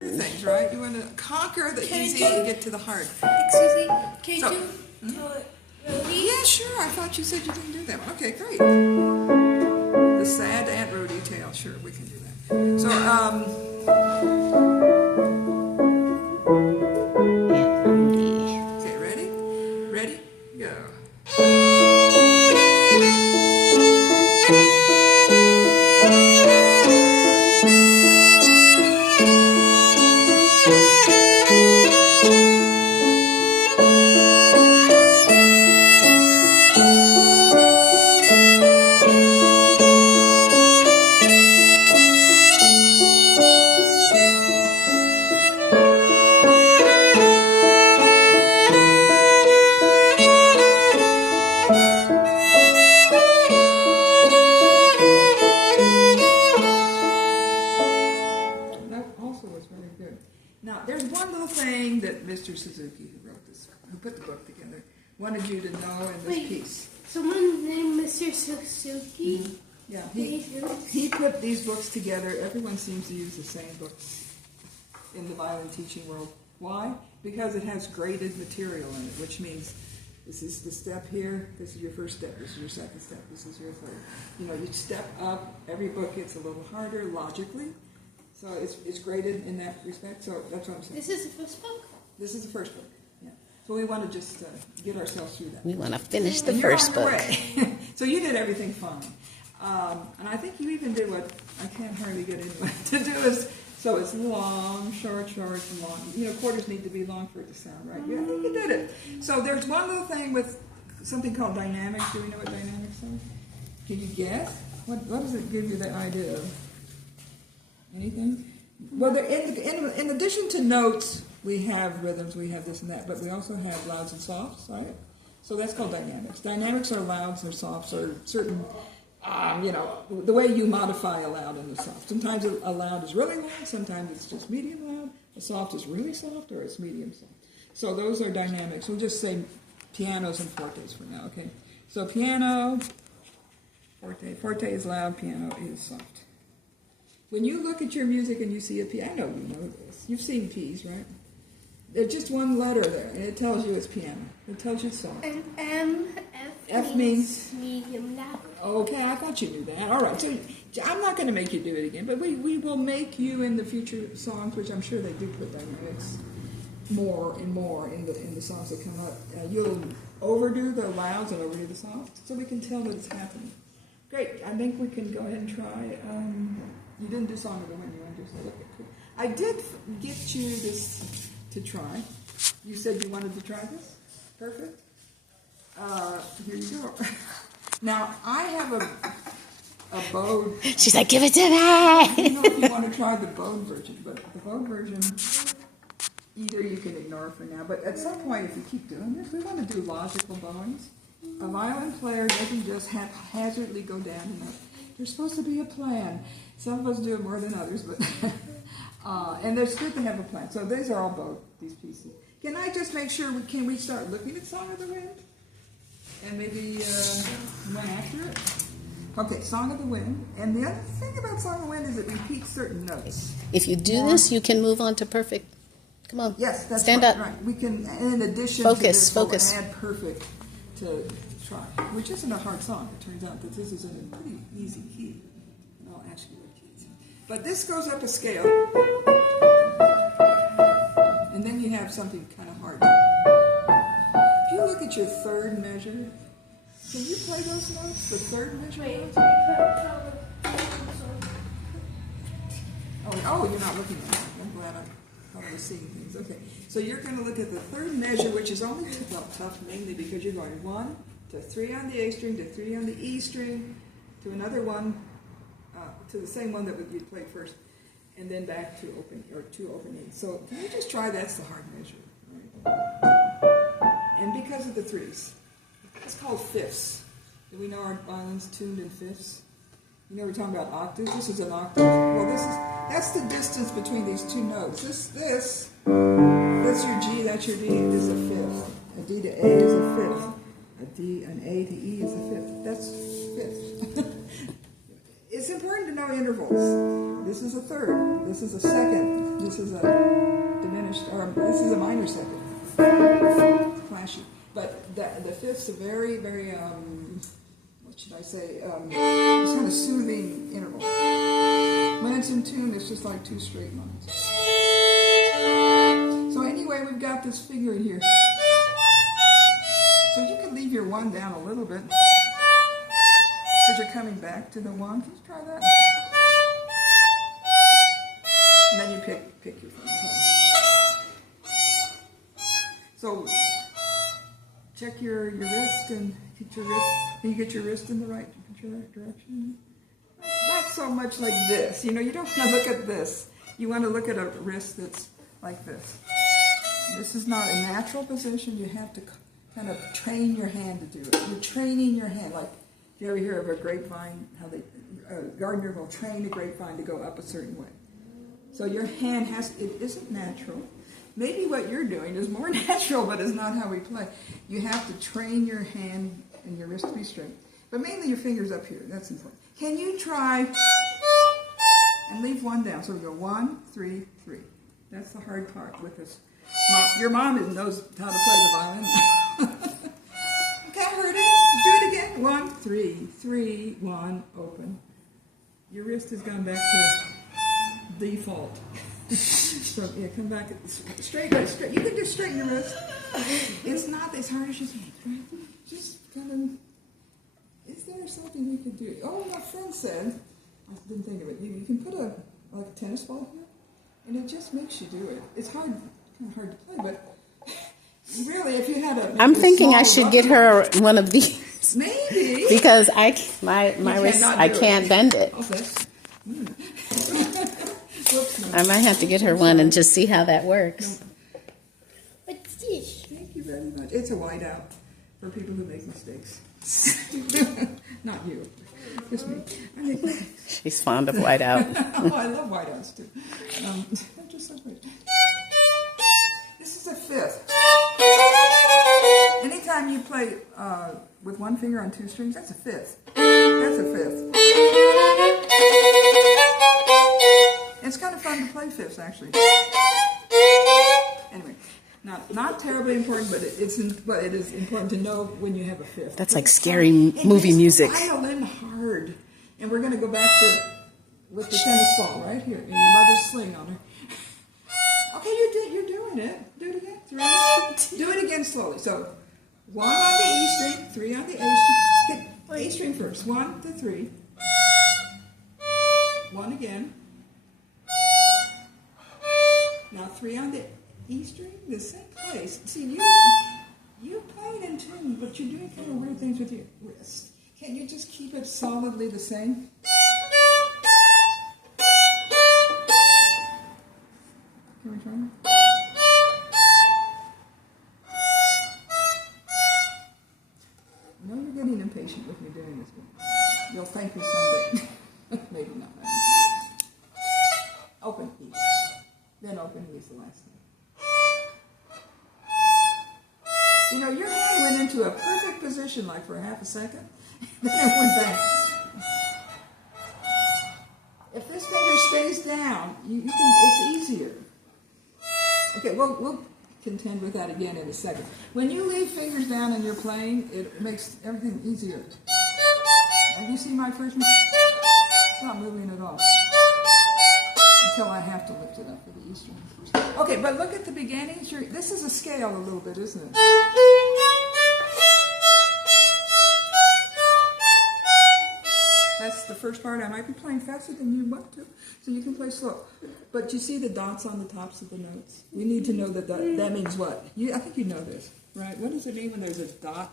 things, right? You want to conquer the easy and get to the hard. Excuse me, can you tell it Rhodey? Yeah, sure. I thought you said you didn't do that one. Okay, great. The sad Aunt Rhodey tale. Sure, we can do that. So, Aunt Rhodey. okay, ready? Ready? Go. Now, there's one little thing that Mr. Suzuki, who wrote this, who put the book together, wanted you to know in this piece. Someone named Mr. Suzuki? Mm-hmm. Yeah, he put these books together. Everyone seems to use the same books in the violin teaching world. Why? Because it has graded material in it, which means this is the step here, this is your first step, this is your second step, this is your third. You know, you step up, every book gets a little harder logically. So it's graded in that respect. So that's what I'm saying. This is the first book? This is the first book, yeah. So we want to just get ourselves through that. We want to finish the and first you're on book. Your way. So you did everything fine. And I think you even did what I can't hardly get into it to do is, so it's long, short, long. You know, quarters need to be long for it to sound right. Yeah, I think you did it. So there's one little thing with something called dynamics. Do we know what dynamics are? Can you guess? What does it give you the idea of? Anything? Well, in addition to notes, we have rhythms, we have this and that, but we also have louds and softs, right? So that's called dynamics. Dynamics are louds or softs or certain, the way you modify a loud and a soft. Sometimes a loud is really loud, sometimes it's just medium loud. A soft is really soft or it's medium soft. So those are dynamics. We'll just say pianos and fortes for now, okay? So piano, forte. Forte is loud, piano is soft. When you look at your music and you see a piano, you know this. You've seen P's, right? There's just one letter there, and it tells you it's piano. It tells you soft. And F means medium loud. Okay, I thought you knew that. All right, so I'm not going to make you do it again, but we will make you in the future songs, which I'm sure they do put dynamics more and more in the songs that come up. You'll overdo the louds and overdo the softs, so we can tell that it's happening. Great. I think we can go ahead and try. You didn't do Song of the Wind. You want to do something? Okay, cool. I did get you this to try. You said you wanted to try this? Perfect. Here you go. Now, I have a bowed... She's like, give it to me! I don't know if you want to try the bowed version, but the bowed version, either you can ignore for now, but at some point, if you keep doing this, we want to do logical bowings. A violin player doesn't just haphazardly go down and up. There's supposed to be a plan. Some of us do it more than others, but and it's good to have a plan. So these are all both these pieces. Can I just make sure can we start looking at Song of the Wind? And maybe run after it? Okay, Song of the Wind. And the other thing about Song of the Wind is it repeats certain notes. If you do this, you can move on to perfect. Come on. Yes, that's Stand right, up. right. We can, in addition Focus, to this, focus. we'll add perfect to try, which isn't a hard song. It turns out that this is in a pretty easy key. And I'll ask you what key it's in. But this goes up a scale, and then you have something kind of hard. If you look at your third measure, can you play those notes? The third measure? Oh, you're not looking at it. I'm glad I was seeing things. Okay, so you're going to look at the third measure, which is only tough mainly because you're going 1 to 3 on the A string, to 3 on the E string, to another one, to the same one that you'd play first, and then back to open or 2 open E's. So can you just try? That's the hard measure, right? And because of the 3s, it's called fifths. Do we know our violins tuned in fifths? You know we're talking about octaves. This is an octave. Well, that's the distance between these two notes. That's your G, that's your D. This is a fifth. A D to A is a fifth. An A to E is a fifth. That's fifth. It's important to know intervals. This is a third. This is a second. This is a diminished, or this is a minor second. Flashy. But the fifth's a very, very, what should I say, it's kind of soothing interval. When it's in tune, it's just like two straight lines. So anyway, we've got this figure in here. So you can leave your one down a little bit, because you're coming back to the one. Can you try that? And then you pick your fingers. So check your wrist and get your wrist. Can you get your wrist in the right direction? Not so much like this. You know, you don't want to look at this. You want to look at a wrist that's like this. This is not a natural position. You have to kind of train your hand to do it. You're training your hand. Like, you ever hear of a grapevine? How a gardener will train a grapevine to go up a certain way. So your hand it isn't natural. Maybe what you're doing is more natural, but it's not how we play. You have to train your hand and your wrist to be straight. But mainly your fingers up here. That's important. Can you try and leave one down? So we go 1, 3, 3. That's the hard part with this. Your mom knows how to play the violin. Can't hurt it. Do it again. 1, 3, 3, 1, open. Your wrist has gone back to default. So yeah, come back straight. You can just straighten your wrist. It's not as hard as you think, right? Just kind of. Is there something you could do? Oh, my friend said. I didn't think of it. You can put a tennis ball here, and it just makes you do it. It's kind of hard to play, but really, if you had a. I'm thinking I should get her one of these. Maybe. Because my wrist, I can't bend it. I might have to get her one and just see how that works. What's this? Thank you very much. It's a whiteout for people who make mistakes. Not you. Just me. She's fond of whiteout. Oh, I love whiteouts too. They're just so great. This is a fifth. Anytime you play with one finger on two strings, that's a fifth. That's a fifth. It's kind of fun to play fifths, actually. Anyway, not terribly important, but it is important to know when you have a fifth. That's like scary movie music. Violin hard, and we're going to go back to with the tennis ball right here, and your mother's sling on her. Okay, you're doing it. Do it again. 3. Do it again slowly. So 1 on the E string, 3 on the A string. Get A string first. 1 to 3. 1 again. Now 3 on the E string, the same place. See, you're playing in tune, but you're doing kind of weird things with your wrist. Can't you just keep it solidly the same? Can we try it? I know you're getting impatient with me doing this, but you'll thank me someday. Maybe not. Open E. Then open E is the last thing. You know, your hand went into a perfect position like for half a second. Then it went back. If this finger stays down, you can. It's easier. Okay, we'll contend with that again in a second. When you leave fingers down and you're playing, it makes everything easier. And you see my first move? It's not moving at all. Until I have to lift it up for the E string. Okay, but look at the beginning. This is a scale a little bit, isn't it? That's the first part. I might be playing faster than you want to, so you can play slow. But you see the dots on the tops of the notes? We need to know that means what? I think you know this, right? What does it mean when there's a dot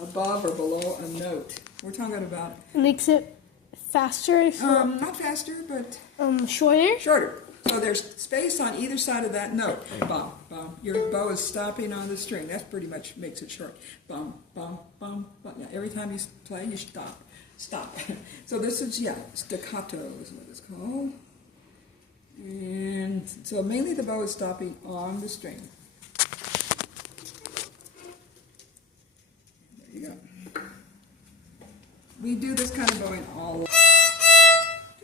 above or below a note? We're talking about... It makes it faster? Not faster, but... Shorter? Shorter. So there's space on either side of that note. Bum, bum. Your bow is stopping on the string. That pretty much makes it short. Bum, bum, bum, bum. Yeah, every time you play, you stop. Stop. So this is, staccato is what it's called. And so mainly the bow is stopping on the string. There you go. We do this kind of bowing all over.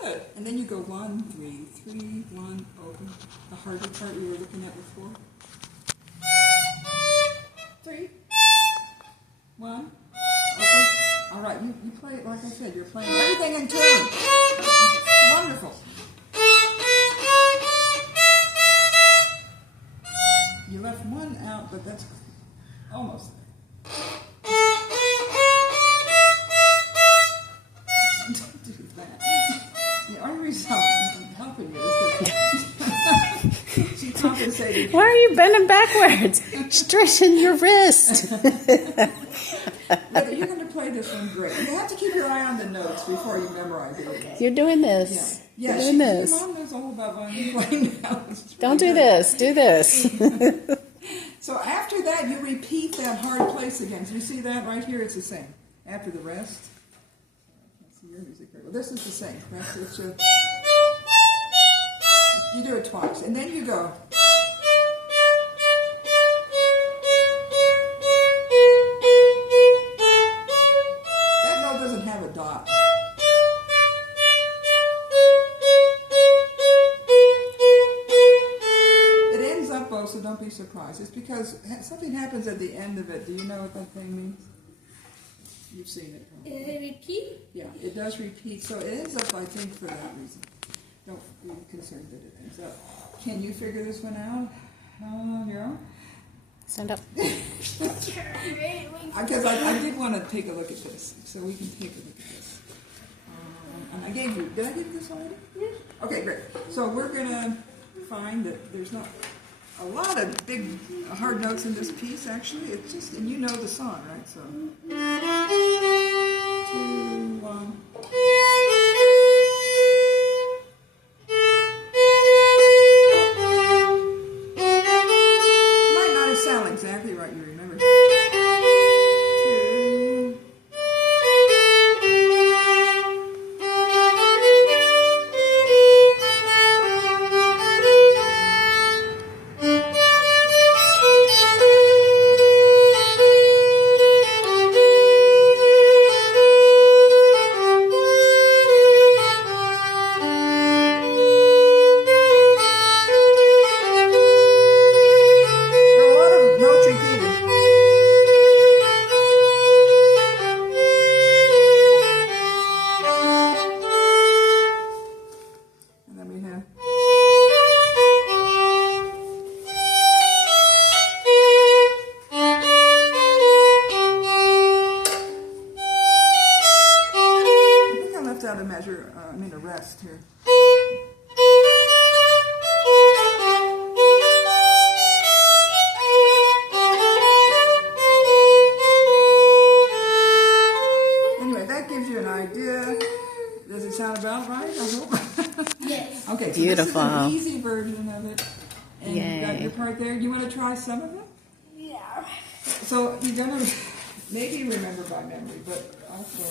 Good. And then you go 1, 3, 3, 1, open. The harder part we were looking at before. 3, 1, open. All right, you play it like I said. You're playing everything in tune. It's wonderful. You left one out, but that's almost there. Don't do that. The only reason I'm helping you is because she compensated. Why are you bending backwards? Straighten your wrist. You're going to play this one great. You have to keep your eye on the notes before you memorize it. Okay. You're doing this. Yeah, You're doing this. Your mom knows all about violin playing now. Don't do this. Do this. So after that, you repeat that hard place again. So you see that right here? It's the same. After the rest. I can't see your music very well. This is the same. Correct? It's just, you do it twice. And then you go. That note doesn't have a dot. So don't be surprised. It's because something happens at the end of it. Do you know what that thing means? You've seen it. Repeat? Yeah, it does repeat. So it ends up, I think, for that reason. Don't be concerned that it ends up. Can you figure this one out on your own? Stand up. Because I did want to take a look at this. So we can take a look at this. And I gave you, did I give you this already? Yes. Okay, great. So we're going to find that there's not a lot of big hard notes in this piece, actually. It's just, and you know the song, right? So, 2, 1. Might not have sounded exactly right, you remember. 2. A rest here. Anyway, that gives you an idea. Does it sound about right? I hope. Yes. Okay, so Beautiful. This is an easy version of it. And Yay. you've got your part there. You want to try some of it? Yeah. So you're going to maybe remember by memory, but also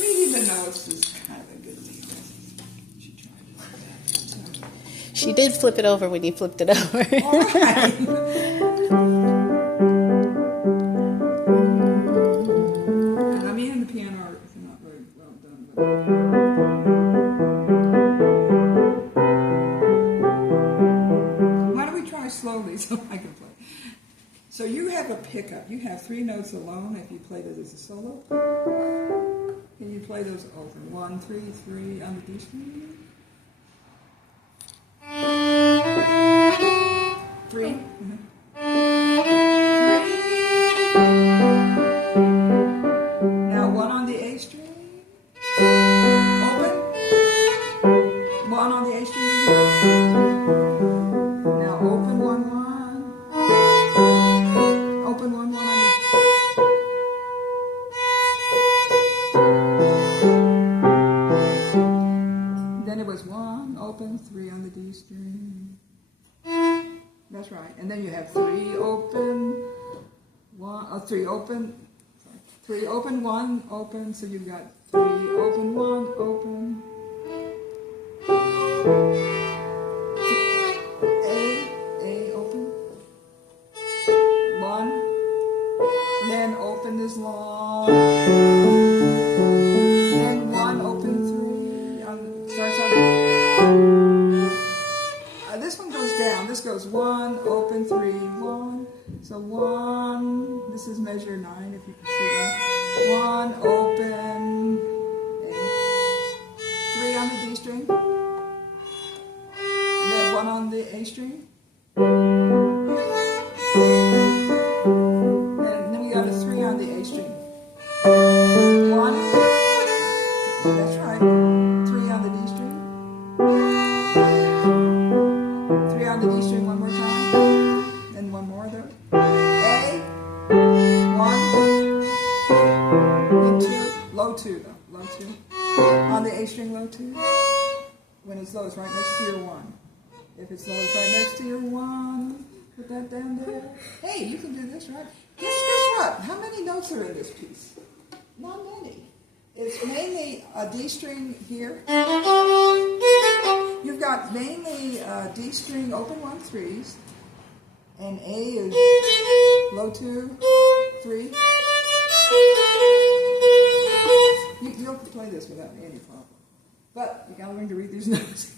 reading the notes is kind of a good thing. She did flip it over when you flipped it over. All right. And I mean, the piano art is not very well done. But why don't we try slowly so I can play? So you have a pickup. You have 3 notes alone if you played it as a solo. Can you play those over? 1, 3, 3 on the D string? 3. Mm-hmm. 3. Now 1 on the A string. Open. 1 on the A string again. Now open 1, 1. Open 1, 1 on the. Then it was 1, open, 3 on the D string. That's right. And then you have 3 open, 1, 3 open, 3 open, 1 open. So you've got 3 open, 1 open. A open. 1. Then open this long. Then 1 open 3. Starts out. it's 1, open, 3, 1. So 1, this is measure 9, if you can see that. 1, open, A. 3 on the D string. And then 1 on the A string. And then we got a 3 on the A string. 1. That's right. 3 on the D string. 3 on the D string one more time. Then one more there. A. 1. Then 2. Low 2 though. Low 2. On the A string, low 2. When it's low, it's right next to your 1. If it's low, it's right next to your 1. Put that down there. Hey, you can do this, right? Guess what? How many notes are in this piece? Not many. It's mainly a D string here. You've got mainly D string, open 1, 3s. And A is low 2, 3. You'll play this without any problem. But you gotta learn to read these notes.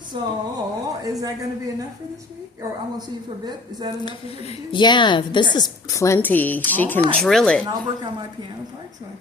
So, is that going to be enough for this week? Or I'm going to see you for a bit. Is that enough for her to do? Yeah, this Okay. is plenty. She All can right. drill it. And I'll work on my piano part so I can